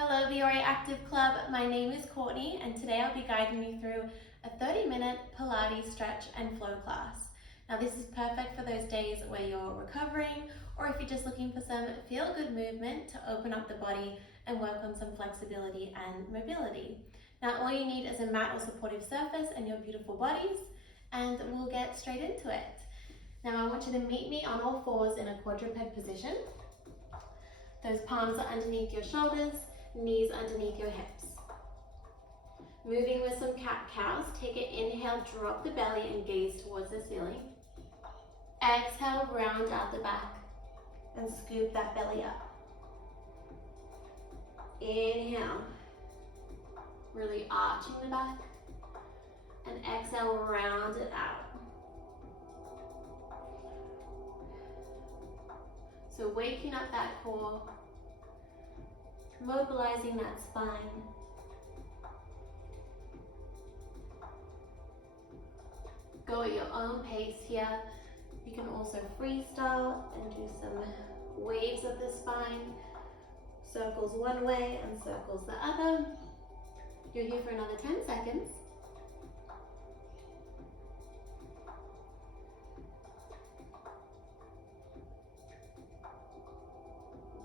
Hello VOA Active Club, my name is Courtney and today I'll be guiding you through a 30-minute Pilates stretch and flow class. Now this is perfect for those days where you're recovering or if you're just looking for some feel-good movement to open up the body and work on some flexibility and mobility. Now all you need is a mat or supportive surface and your beautiful bodies, and we'll get straight into it. Now I want you to meet me on all fours in a quadruped position. Those palms are underneath your shoulders, knees underneath your hips. Moving with some cat-cows, take an inhale, drop the belly and gaze towards the ceiling. Exhale, round out the back and scoop that belly up. Inhale, really arching the back, and exhale, round it out. So waking up that core, mobilizing that spine. Go at your own pace here. You can also freestyle and do some waves of the spine. Circles one way and circles the other. You're here for another 10 seconds.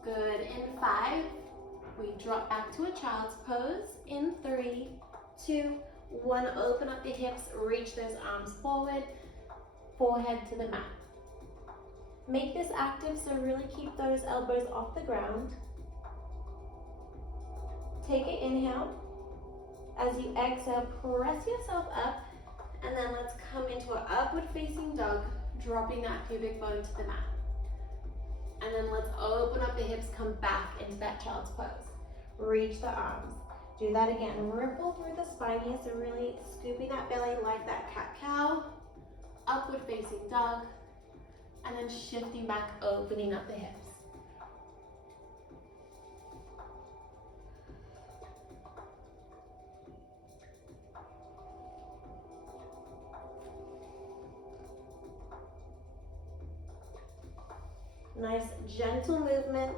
Good. In 5, we drop back to a child's pose. In 3, 2, 1, open up the hips, reach those arms forward, forehead to the mat. Make this active, so really keep those elbows off the ground. Take an inhale. As you exhale, press yourself up, and then let's come into an upward facing dog, dropping that pubic bone to the mat. And then let's open up the hips, come back into that child's pose. Reach the arms. Do that again. Ripple through the spine here, so really scooping that belly like that cat-cow. Upward facing dog. And then shifting back, opening up the hips. Nice gentle movement.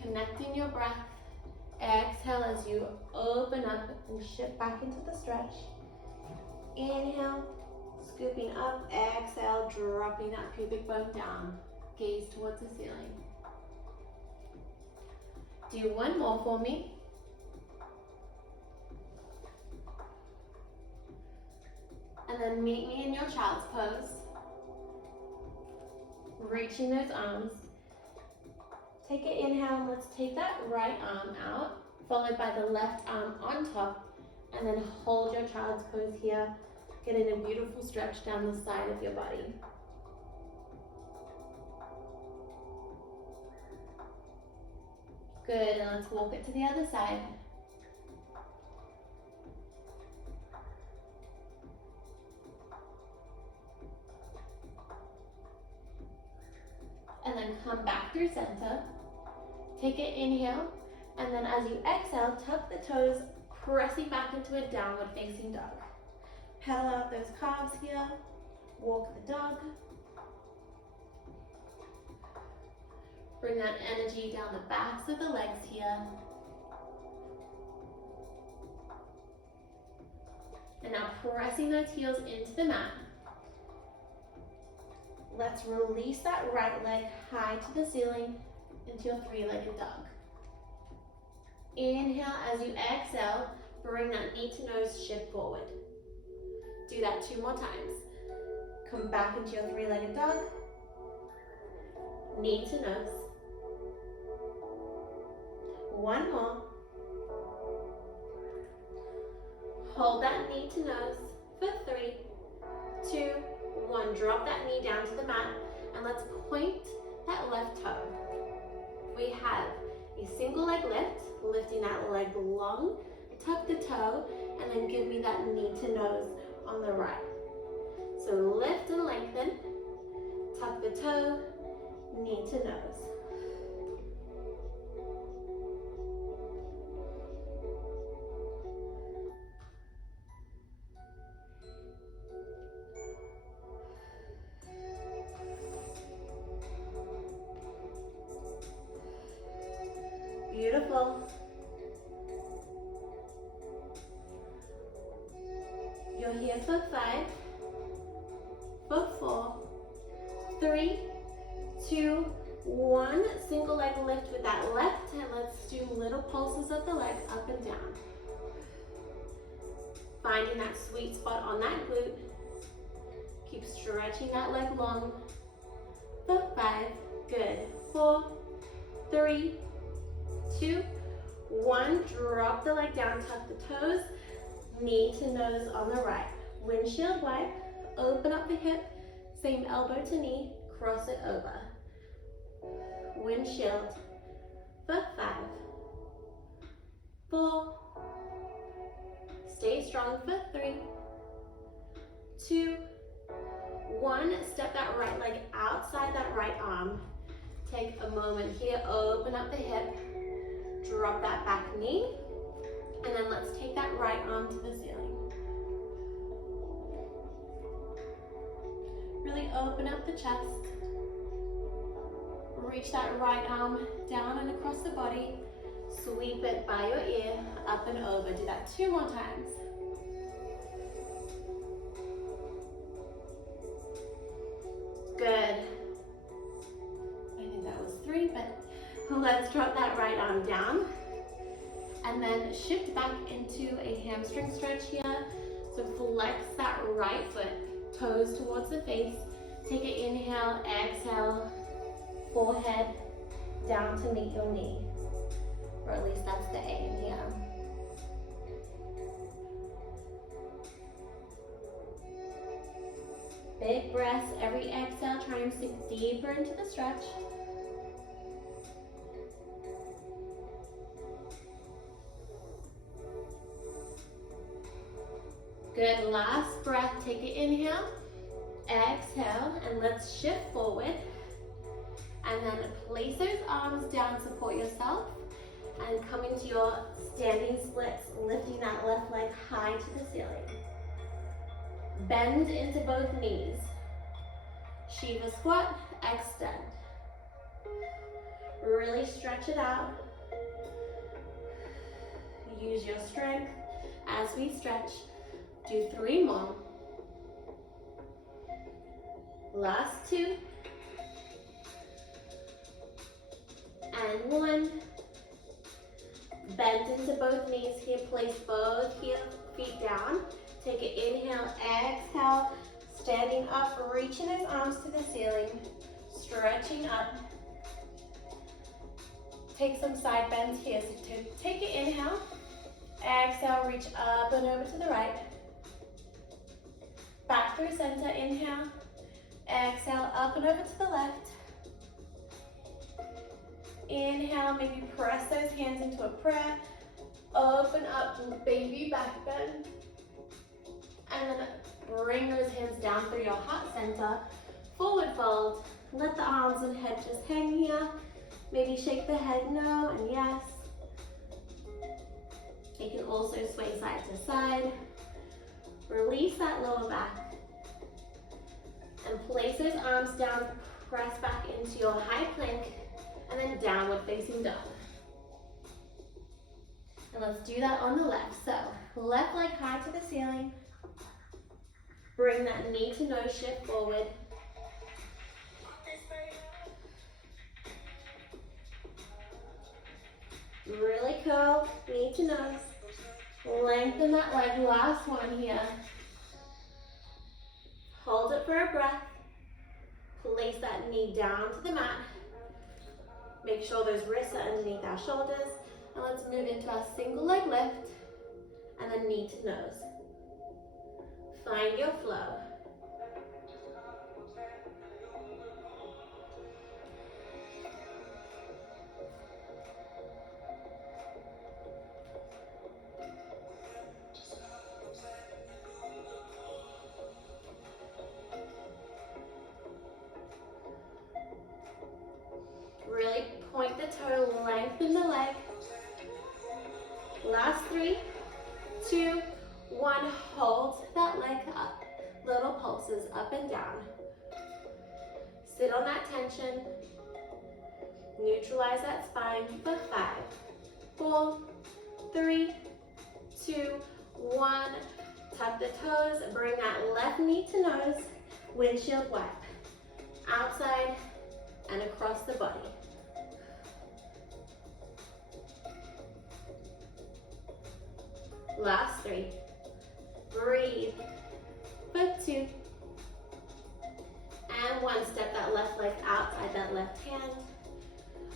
Connecting your breath. Exhale as you open up and shift back into the stretch. Inhale, scooping up. Exhale, dropping that pubic bone down. Gaze towards the ceiling. Do one more for me. And then meet me in your child's pose. Reaching those arms. Take an inhale, and let's take that right arm out, followed by the left arm on top, and then hold your child's pose here, getting a beautiful stretch down the side of your body. Good, and let's walk it to the other side. And then come back through center. Take an inhale, and then as you exhale, tuck the toes, pressing back into a downward facing dog. Pedal out those calves here, walk the dog. Bring that energy down the backs of the legs here. And now pressing those heels into the mat. Let's release that right leg high to the ceiling into your 3-legged dog. Inhale as you exhale, bring that knee to nose, shift forward. Do that 2 more times. Come back into your 3-legged dog, knee to nose. 1 more. Hold that knee to nose for 3, 2, 1, drop that knee down to the mat, and let's point that left toe. We have a single leg lift, lifting that leg long, tuck the toe, and then give me that knee to nose on the right. So lift and lengthen, tuck the toe, knee to nose. Beautiful. You're here for 5, for 4, 3, 2, 1. Single leg lift with that left, and let's do little pulses of the legs up and down. Finding that sweet spot on that glute. Keep stretching that leg long. For 5, good. 4, 3, 2, 1. Drop the leg down, tuck the toes, knee to nose on the right. Windshield wipe, open up the hip, same elbow to knee, cross it over. Windshield for 5, 4, stay strong for 3, 2, 1. Step that right leg outside that right arm. Take a moment here, open up the hip, drop that back knee, and then let's take that right arm to the ceiling. Really open up the chest. Reach that right arm down and across the body. Sweep it by your ear, up and over. Do that 2 more times. Good. I think that was 3, but let's drop that right arm down. And then shift back into a hamstring stretch here. So flex that right foot, toes towards the face. Take an inhale, exhale, forehead down to meet your knee. Or at least that's the aim here. Big breaths, every exhale, try and sink deeper into the stretch. Good, last breath, take an inhale, exhale, and let's shift forward. And then place those arms down, support yourself, and come into your standing splits, lifting that left leg high to the ceiling. Bend into both knees. Shiva squat, extend. Really stretch it out. Use your strength as we stretch. Do 3 more. Last 2. And 1. Bend into both knees here. Place both feet down. Take an inhale, exhale. Standing up, reaching those arms to the ceiling. Stretching up. Take some side bends here. So take an inhale. Exhale, reach up and over to the right. Back through center, inhale. Exhale, up and over to the left. Inhale, maybe press those hands into a prayer. Open up, baby back bend. And then bring those hands down through your heart center. Forward fold. Let the arms and head just hang here. Maybe shake the head no and yes. You can also sway side to side. Release that lower back. And place those arms down, press back into your high plank, and then downward facing dog. And let's do that on the left. So, left leg high to the ceiling. Bring that knee to nose shift forward. Really curl, knee to nose. Lengthen that leg, last one here. Hold it for a breath. Place that knee down to the mat. Make sure those wrists are underneath our shoulders. And let's move into our single leg lift. And then knee to nose. Find your flow. Really point the toe, lengthen the leg. Last 3, 2, 1. Hold that leg up. Little pulses up and down. Sit on that tension. Neutralize that spine for 5, 4, 3, 2, 1. Tuck the toes, bring that left knee to nose, windshield wipe. Outside and across the body. Last 3. Breathe. For 2. And 1. Step that left leg outside that left hand.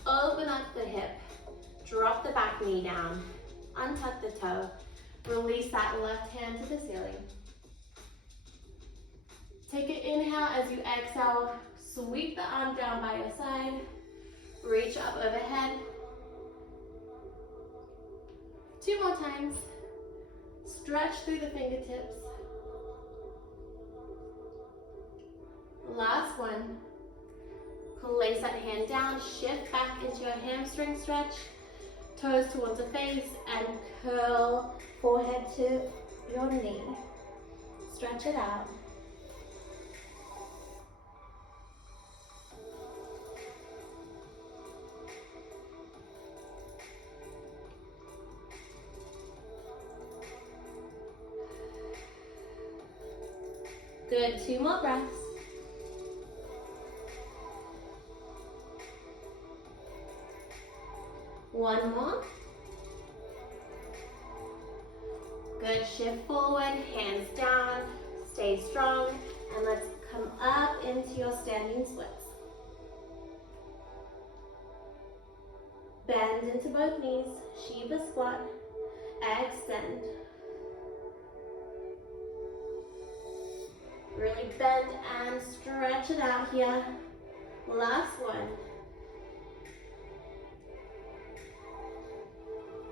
Open up the hip. Drop the back knee down. Untuck the toe. Release that left hand to the ceiling. Take an inhale as you exhale. Sweep the arm down by your side. Reach up overhead. 2 more times. Stretch through the fingertips. Last 1. Place that hand down. Shift back into your hamstring stretch. Toes towards the face and curl forehead to your knee. Stretch it out. Good, 2 more breaths. One more. Good, shift forward, hands down, stay strong, and let's come up into your standing splits. Bend into both knees, Shiva squat, extend. Really bend and stretch it out here. Last 1.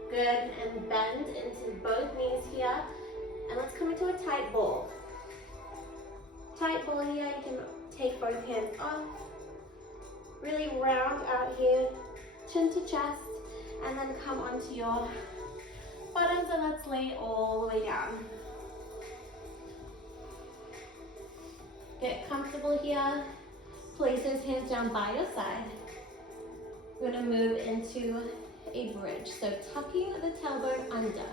Good, and bend into both knees here. And let's come into a tight ball. Tight ball here, you can take both hands off. Really round out here, chin to chest, and then come onto your bottoms and let's lay all the way down. Get comfortable here. Place those hands down by your side. We're gonna move into a bridge. So tucking the tailbone under.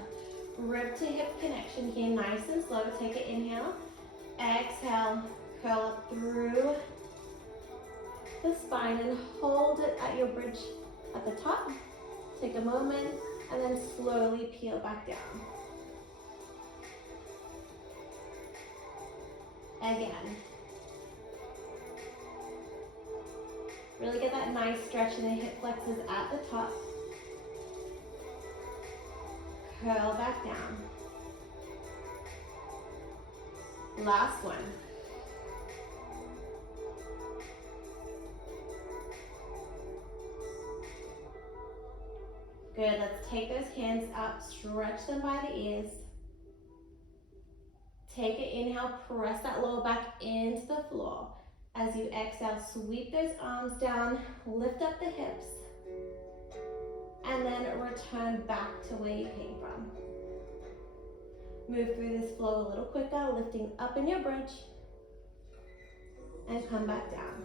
Rib to hip connection here, nice and slow. Take an inhale. Exhale, curl up through the spine and hold it at your bridge at the top. Take a moment and then slowly peel back down. Again. Really get that nice stretch in the hip flexors at the top. Curl back down. Last 1. Good, let's take those hands up, stretch them by the ears. Take an inhale, press that lower back into the floor. As you exhale, sweep those arms down, lift up the hips, and then return back to where you came from. Move through this flow a little quicker, lifting up in your bridge, and come back down.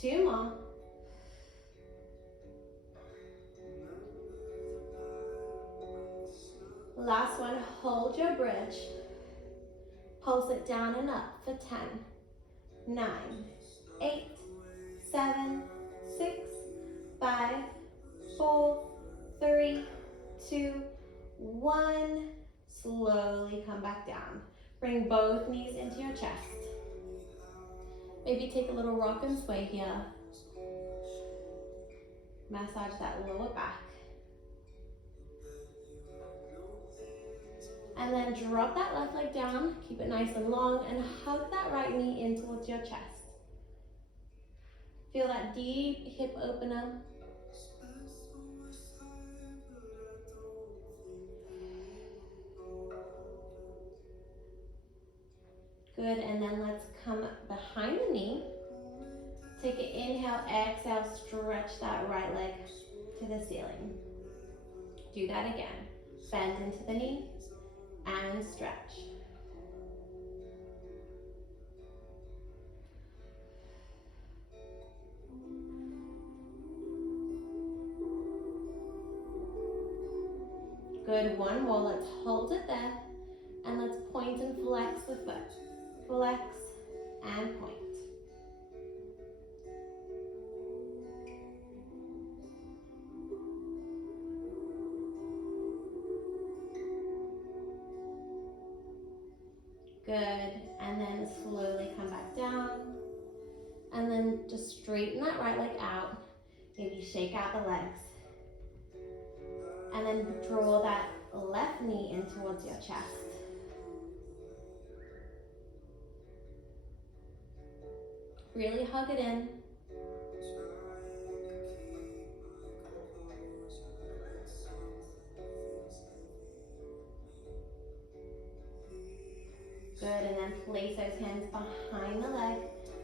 Two more. Last one, hold your bridge. Pulse it down and up for 10, 9, 8, 7, 6, 5, 4, 3, 2, 1. Slowly come back down. Bring both knees into your chest. Maybe take a little rock and sway here. Massage that lower back. And then drop that left leg down, keep it nice and long, and hug that right knee in towards your chest. Feel that deep hip opener. Good, and then let's come behind the knee. Take an inhale, exhale, stretch that right leg to the ceiling. Do that again. Bend into the knee and stretch. Good, one more. Let's hold it there. And let's point and flex the foot. Flex and point. Good, and then slowly come back down. And then just straighten that right leg out. Maybe shake out the legs. And then draw that left knee in towards your chest. Really hug it in. Good, and then place those hands behind the leg.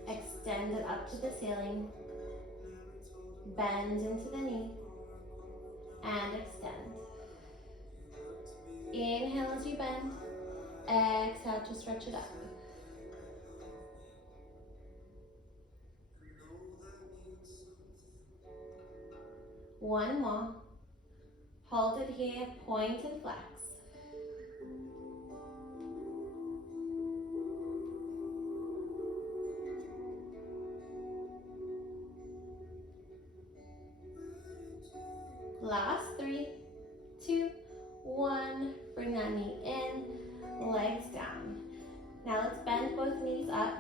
Extend it up to the ceiling. Bend into the knee. And extend. Inhale as you bend. Exhale to stretch it up. One more. Hold it here, point and flex. Last 3, 2, 1. Bring that knee in, legs down. Now let's bend both knees up.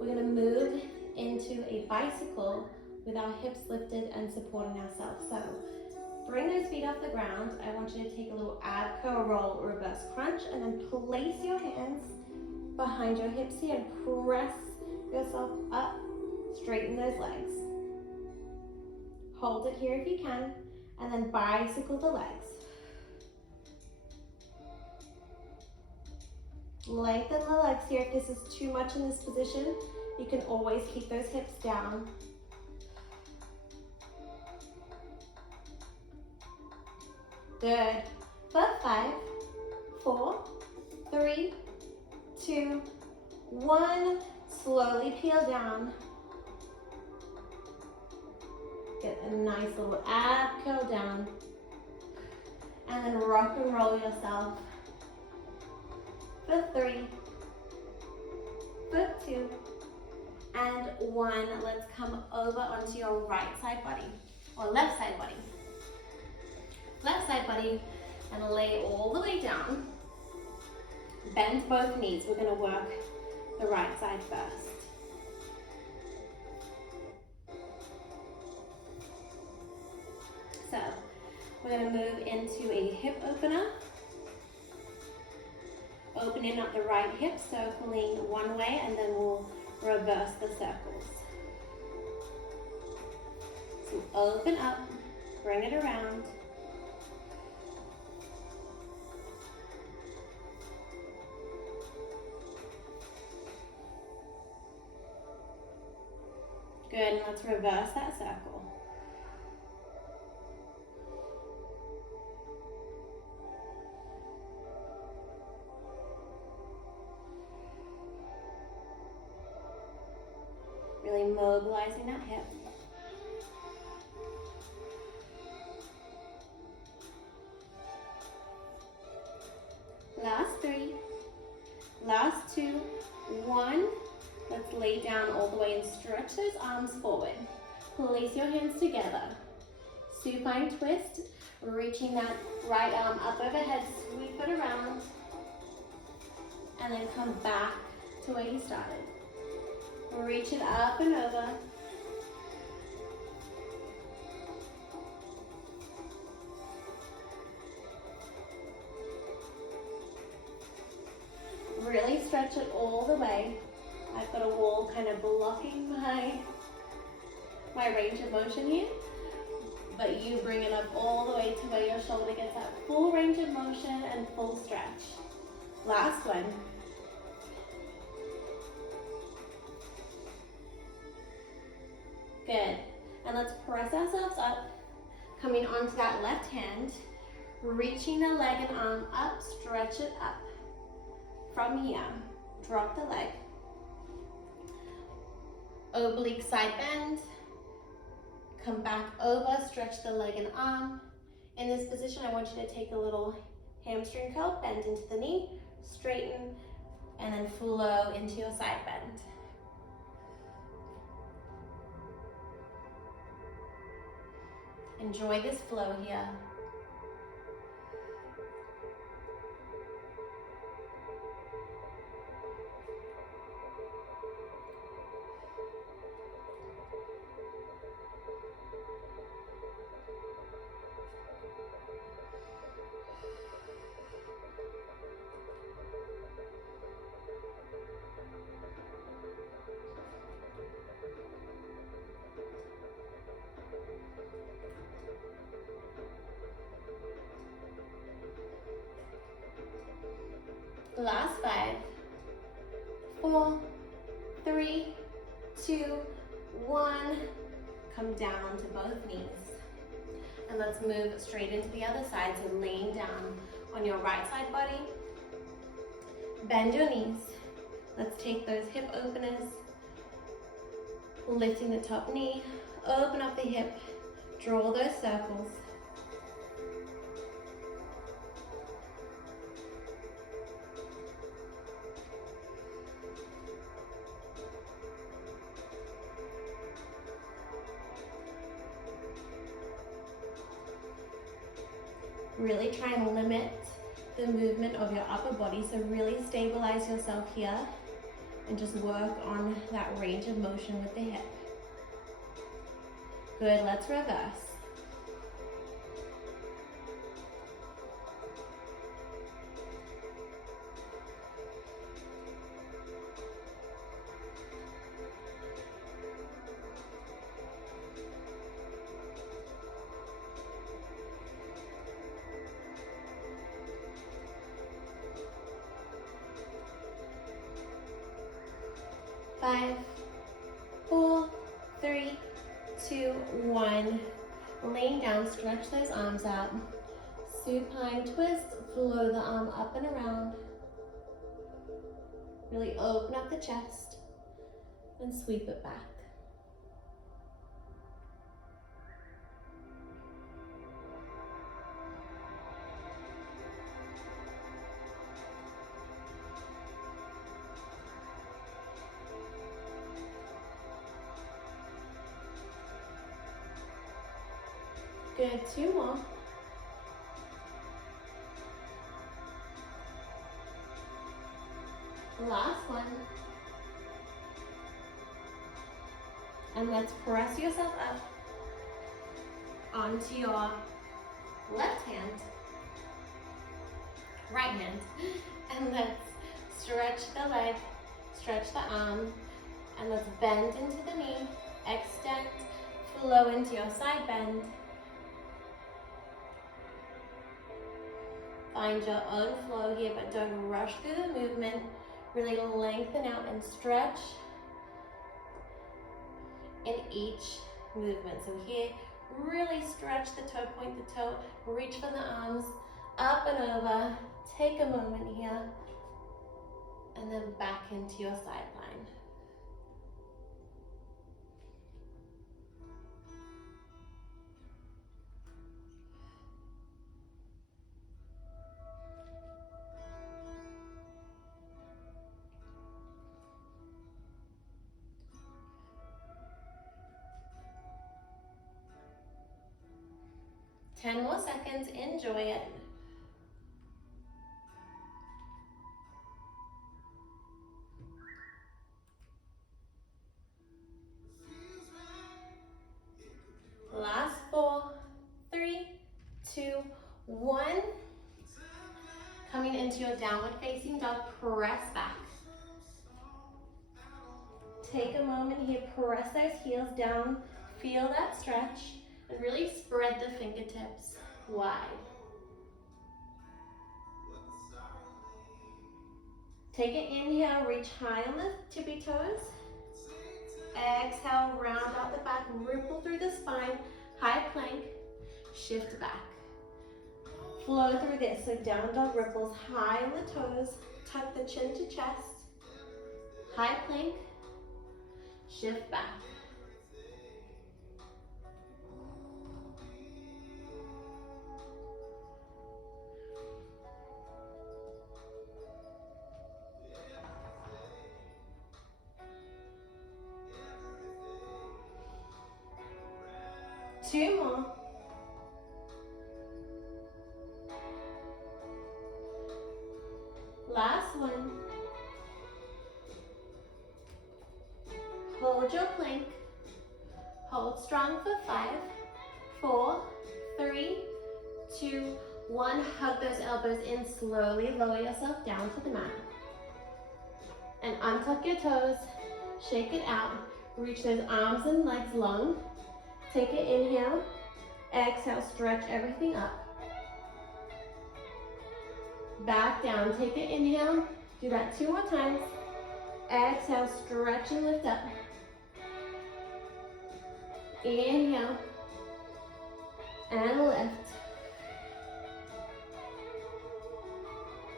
We're going to move into a bicycle with our hips lifted and supporting ourselves. So bring those feet off the ground. I want you to take a little ab curl roll, reverse crunch, and then place your hands behind your hips here and press yourself up. Straighten those legs. Hold it here if you can, and then bicycle the legs. Lengthen the legs here. If this is too much in this position, you can always keep those hips down. Good. For 5, 4, 3, 2, 1. Slowly peel down. Get a nice little ab curl down. And then rock and roll yourself. For 3, for 2, and 1. Let's come over onto your right side body, or left side body. Left side body, and lay all the way down. Bend both knees. We're going to work the right side first. So, we're going to move into a hip opener. Opening up the right hip, circling one way, and then we'll reverse the circles. So open up, bring it around. Good, and let's reverse that circle. Really mobilizing that hip. Last 3, last 2, 1. Let's lay down all the way and stretch those arms forward. Place your hands together. Supine twist, reaching that right arm up overhead, sweep it around, and then come back to where you started. Reach it up and over. Really stretch it all the way. I've got a wall kind of blocking my range of motion here, but you bring it up all the way to where your shoulder gets that full range of motion and full stretch. Last one. Good. And let's press ourselves up, coming onto that left hand, reaching the leg and arm up, stretch it up. From here, drop the leg. Oblique side bend. Come back over, stretch the leg and arm. In this position, I want you to take a little hamstring curl, bend into the knee, straighten, and then flow into your side bend. Enjoy this flow here. Last 5, 4, 3, 2, 1. Come down onto both knees. And let's move straight into the other side. So laying down on your right side body. Bend your knees. Let's take those hip openers. Lifting the top knee. Open up the hip. Draw those circles. Really try and limit the movement of your upper body, so really stabilize yourself here and just work on that range of motion with the hip. Good, let's reverse. Five, 4, 3, 2, 1. Laying down, stretch those arms out. Supine twist, flow the arm up and around. Really open up the chest and sweep it back. Good, 2 more. Last one. And let's press yourself up onto your left hand, right hand, and let's stretch the leg, stretch the arm, and let's bend into the knee, extend, flow into your side bend. Find your own flow here, but don't rush through the movement. Really lengthen out and stretch in each movement. So here, really stretch the toe, point the toe, reach for the arms, up and over. Take a moment here, and then back into your side line. Ten more seconds, enjoy it. Last 4, 3, 2, 1. Coming into your downward facing dog, press back. Take a moment here, press those heels down, feel that stretch, and really spread the fingertips wide. Take an inhale, reach high on the tippy toes. Exhale, round out the back, ripple through the spine, high plank, shift back. Flow through this, so down dog ripples, high on the toes, tuck the chin to chest, high plank, shift back. Two more. Last one. Hold your plank. Hold strong for 5, 4, 3, 2, 1. Hug those elbows in. Slowly lower yourself down to the mat. And untuck your toes. Shake it out. Reach those arms and legs long. Take an inhale. Exhale, stretch everything up. Back down. Take an inhale. Do that 2 more times. Exhale, stretch and lift up. Inhale. And lift.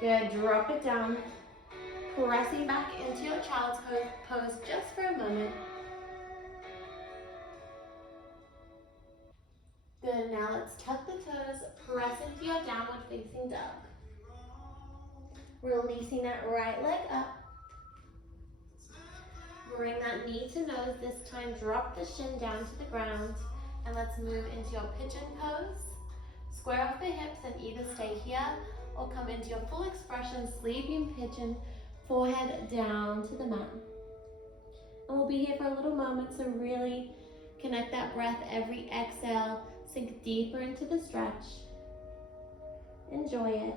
Good. Drop it down. Pressing back into your child's pose just for a moment. Good. Now let's tuck the toes. Press into your downward facing dog. Releasing that right leg up. Bring that knee to nose. This time drop the shin down to the ground. And let's move into your pigeon pose. Square off the hips and either stay here or come into your full expression, sleeping pigeon, forehead down to the mat. And we'll be here for a little moment, so really connect that breath. Every exhale, sink deeper into the stretch. Enjoy it.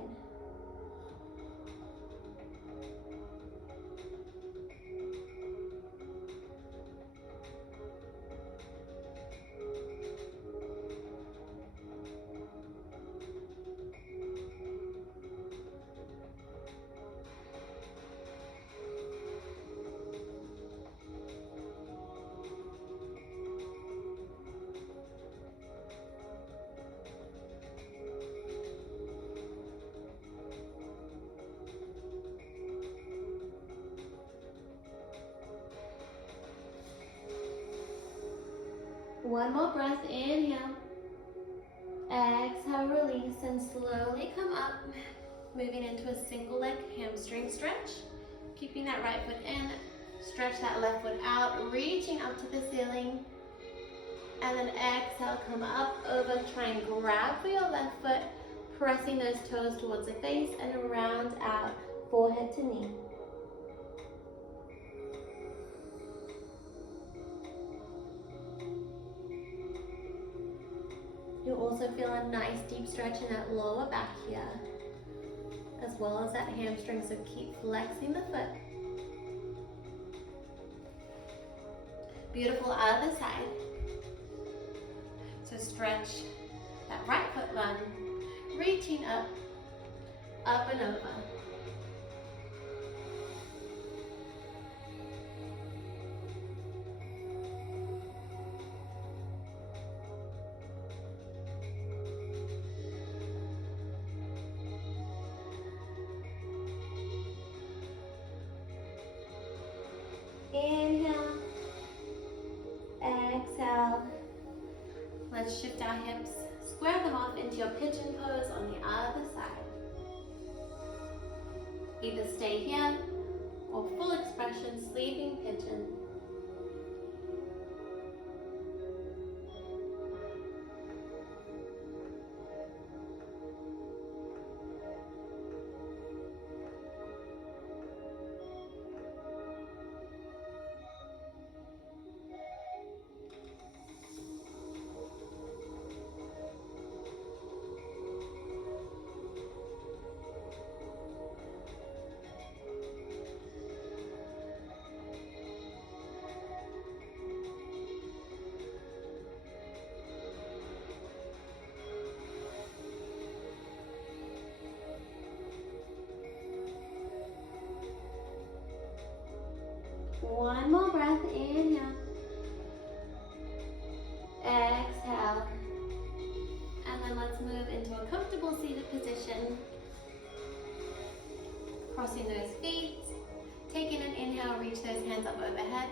One more breath, inhale. Exhale, release, and slowly come up. Moving into a single leg hamstring stretch. Keeping that right foot in, stretch that left foot out, reaching up to the ceiling. And then exhale, come up, over, try and grab for your left foot, pressing those toes towards the face and round out, forehead to knee. You'll also feel a nice deep stretch in that lower back here, as well as that hamstring, so keep flexing the foot. Beautiful, other side. So stretch that right foot lung, reaching up, up and over. Inhale, exhale. Let's shift our hips, square them off into your pigeon pose on the other side. Either stay here or full expression, sleeping pigeon. comfortable seated position. Crossing those feet. Taking an inhale, reach those hands up overhead.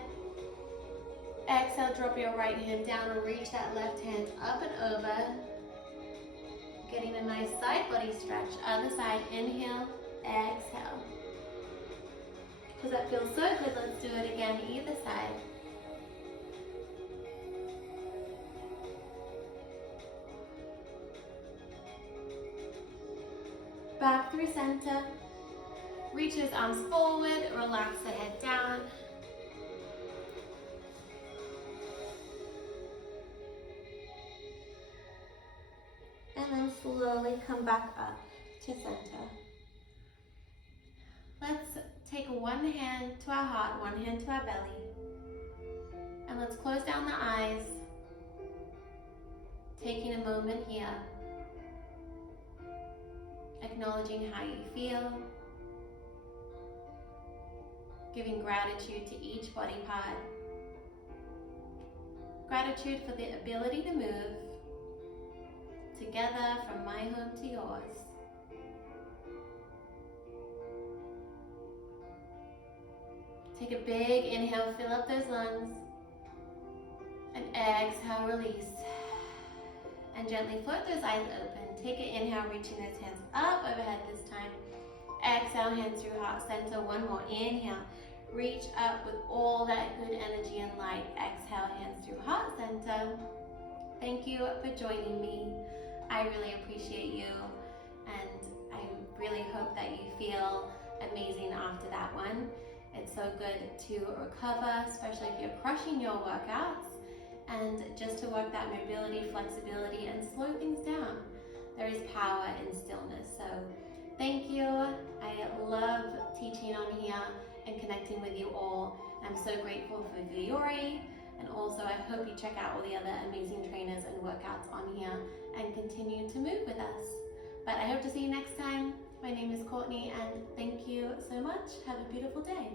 Exhale, drop your right hand down and reach that left hand up and over. Getting a nice side body stretch. Other side, inhale, exhale. Does that feel so good? Let's do it again, either side. Back through center. Reach those arms forward, relax the head down. And then slowly come back up to center. Let's take one hand to our heart, one hand to our belly. And let's close down the eyes. Taking a moment here. Acknowledging how you feel. Giving gratitude to each body part. Gratitude for the ability to move together from my home to yours. Take a big inhale, fill up those lungs. And exhale, release. And gently float those eyes open. Take an inhale, reaching those hands up overhead this time. Exhale, hands through heart center. One more. Inhale. Reach up with all that good energy and light. Exhale, hands through heart center. Thank you for joining me. I really appreciate you. And I really hope that you feel amazing after that one. It's so good to recover, especially if you're crushing your workouts. And just to work that mobility, flexibility, and slow things down. There is power in stillness. So thank you. I love teaching on here and connecting with you all. I'm so grateful for Viore, and also I hope you check out all the other amazing trainers and workouts on here and continue to move with us. But I hope to see you next time. My name is Courtney, and thank you so much. Have a beautiful day.